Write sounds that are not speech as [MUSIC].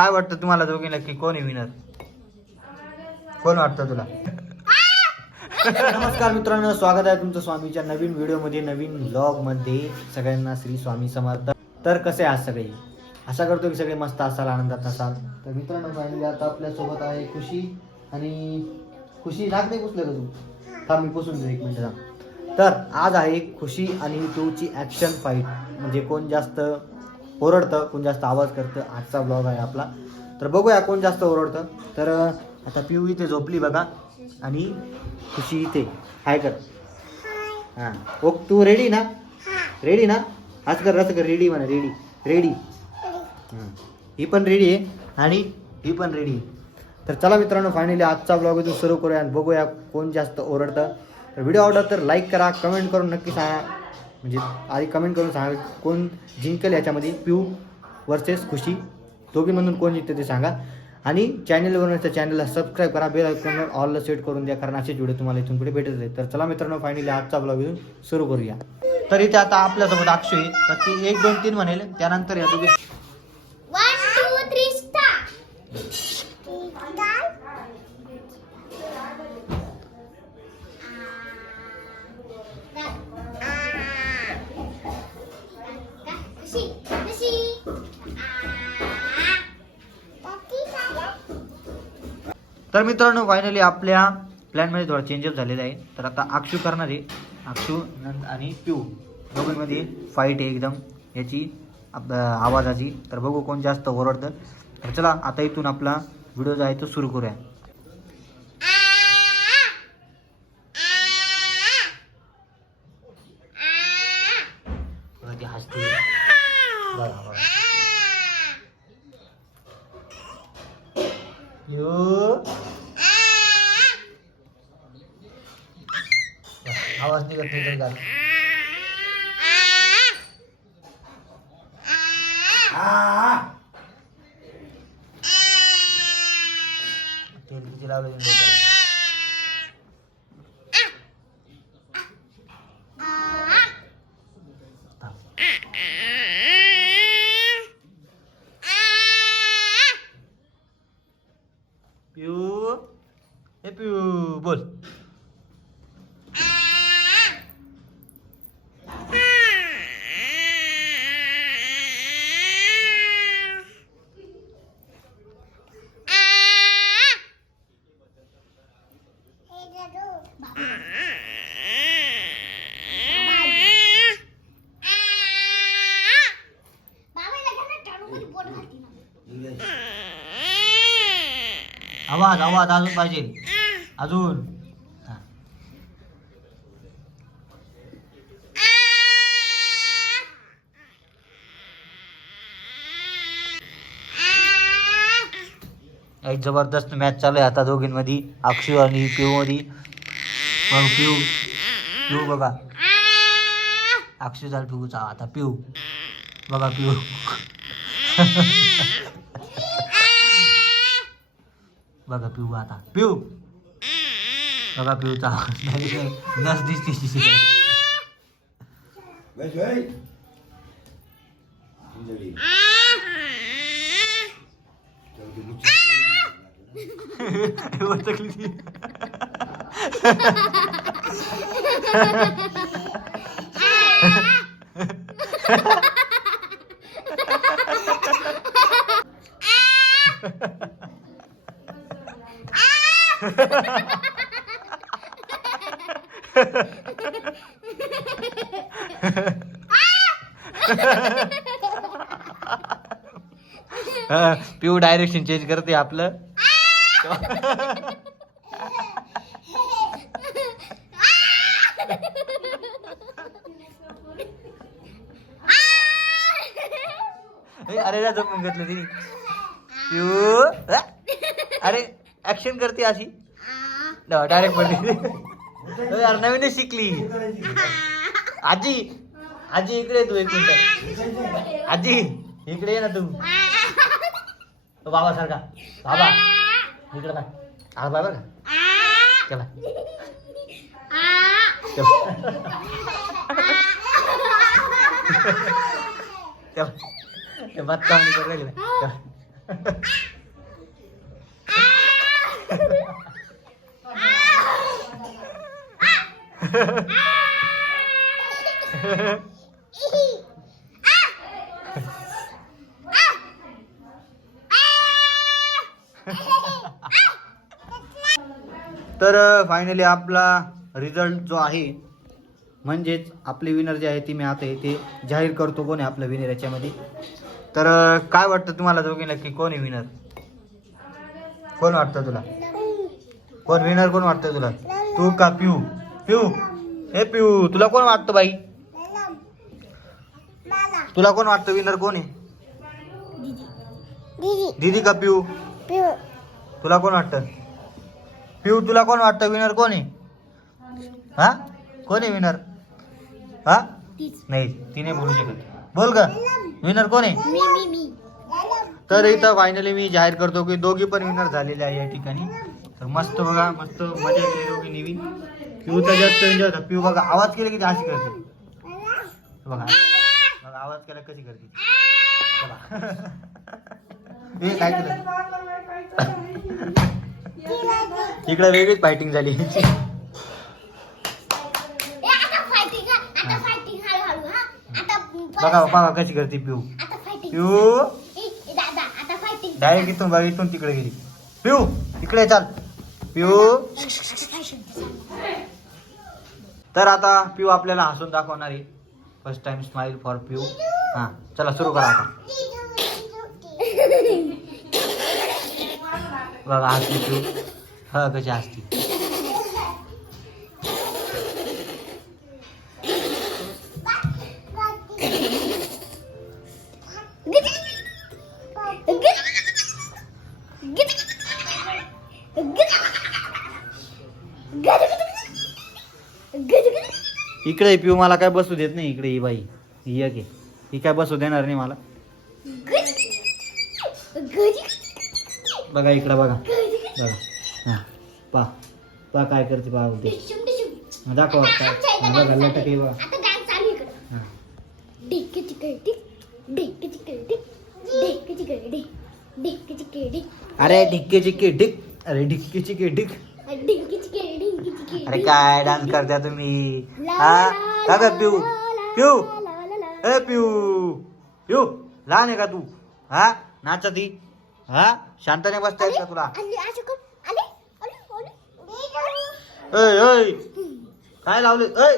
काय वाटतं तुम्हाला दोघींना की कोण आहे विनर कोण वाटतं तुला? नमस्कार मित्रांनो स्वागत आहे तुमचं स्वामीच्या नवीन व्हिडिओमध्ये नवीन ब्लॉगमध्ये सगळ्यांना श्री स्वामी समर्थ. तर कसे आहात सगळे? आशा करतो की सगळे मस्त असाल आनंदात असाल. तर मित्रांनो फायनली आता आपल्यासोबत आहे खुशी आणि खुशी नाक नाही पुसलं का तू? थांब मी पुसून देऊ एक मिनिट थांब. तर आज आहे खुशी आणि तूची ॲक्शन फाईट म्हणजे कोण जास्त ओरडतं कोण जास्त आवाज करतं आजचा ब्लॉग आहे आपला. तर बघूया कोण जास्त ओरडतं. तर आता पिऊ इथे झोपली बघा. आणि खुशी इथे. हाय कर. हां. ओ तू रेडी ना? रेडी ना? आज कर रस कर. रेडी म्हणा रेडी रेडी ही पण रेडी आहे. आणि ही पण रेडी आहे. तर चला मित्रांनो फायनली आजचा ब्लॉग इथून सुरू करूया आणि बघूया कोण जास्त ओरडतं. तर व्हिडिओ आवडला तर लाईक करा कमेंट करून नक्की सांगा. म्हणजे आधी कमेंट करून सांगा कोण जिंकेल याच्यामध्ये पिऊ वर्सेस खुशी. दोघींमधून कोण जिंकते ते सांगा. आणि चॅनलवरून त्या चॅनलला सबस्क्राईब करा बेल आयकॉनवर ऑलला सेट करून द्या कारण असेच व्हिडिओ तुम्हाला इथून पुढे भेटत आहेत. तर चला मित्रांनो फायनली आजचा ब्लॉग येऊन सुरू करूया. तर इथे आता आपल्यासोबत अक्षय तर ती एक दोन तीन म्हणेल. त्यानंतर या दोघे तर मित्रांनो फायनली आपल्या प्लॅनमध्ये थोडा चेंजेस झालेला आहे तर आता अक्षू करणार आहे. अक्षू नंद आणि पिऊ दोघांमध्ये फाईट आहे एकदम. याची आप- आवाजाची. तर बघू कोण जास्त ओरडतं. तर चला आता इथून आपला व्हिडिओ जो आहे तो सुरू करूया. बघा हसते बघा बघा यो आवाज निघत नाही तर झालं. तेल किती लावलं आवाज आवाज अजून पाहिजे. अजून. एक जबरदस्त मॅच चालू आहे आता दोघींमध्ये अक्षू आणि पिऊ मध्ये. पिऊ पिऊ बघा. अक्षू झाला पिऊचा आता पिऊ बघा पिऊ [LAUGHS] बघा पिऊ आता पिऊ बघा पिऊचा आवाज नाही काय, नस दिसते तिची. वरतकली ती. हा, पिऊ डायरेक्शन चेंज करते आपलं. अरे ना जमून घेतलं तिने. पिऊ अरे ऍक्शन करते अशी. डायरेक्ट पडली यार नवीनच शिकली. आजी आजी इकडे तू एक मिनिट. आजी इकडे ये ना तू. तो बाबा सारखा बाबा इकडे ना आ बाबा का चला चला. ते करू राहिले ना. चला. तर फायनली आपला रिझल्ट जो आहे म्हणजेच आपले विनर जे आहे ती मी आता ते जाहीर करतो. कोण आहे आपलं विनर याच्यामध्ये? तर काय वाटतं तुम्हाला दोघींना की कोण आहे विनर कोण वाटतं तुला? कोण विनर कोण वाटतं तुला? तू का पिऊ? पिऊ. हे पिऊ तुला कोण वाटतं बाई? तुला कोण वाटतं विनर कोण आहे? दीदी का पिऊ? तुला कोण वाटतं? पिऊ तुला कोण वाटतं? विनर कोण आहे? हा? कोण आहे विनर हा? नाही तिने बोलू शकत. बोल का विनर कोण आहे? तर इथं फायनली मी जाहीर करतो की दोघी पण विनर झालेले आहे या ठिकाणी. तर मस्त बघा मस्त मजा केली दोघी नेवी पिऊचा जास्त एन्जॉय होता पिऊ बघा आवाज केला की ती अशी करते. बघा. बघा आवाज केला कशी करते. बघा. [LAUGHS] हे काय केलं? इकडे वेगळीच फायटिंग झाली. हा बघा बघा कशी करते पिऊ. पिऊ. डायरेक्ट इथून बघा इथून तिकडे गेली. पिऊ इकडे चाल. पिऊ. [LAUGHS] तर आता पिऊ आपल्याला हसून दाखवणार आहे. फर्स्ट टाइम स्माइल फॉर पिऊ. हा चला सुरू करा आता. बघा हसली पिऊ. ह कशी हसती इकडे पिऊ मला काय बसू देत नाही इकडे ही बाई. ही आहे. ही काय बसू देणार नाही मला. बघा इकडे बघा. बघा. हा पा. पा काय करते पा ते दाखव काय बघा लटक बघा. हा. अरे ढिक्के चिक्के ढिक अरे ढिक्के चिक्के ढिक अरे काय डान्स करता तुम्ही? हा? का ग पिऊ? पिऊ? ए पिऊ. पिऊ. लहान आहे का तू? हा? नाचत ही हा? शांताने बसता येत का तुला? ऐ ऐ. काय लावले ऐ.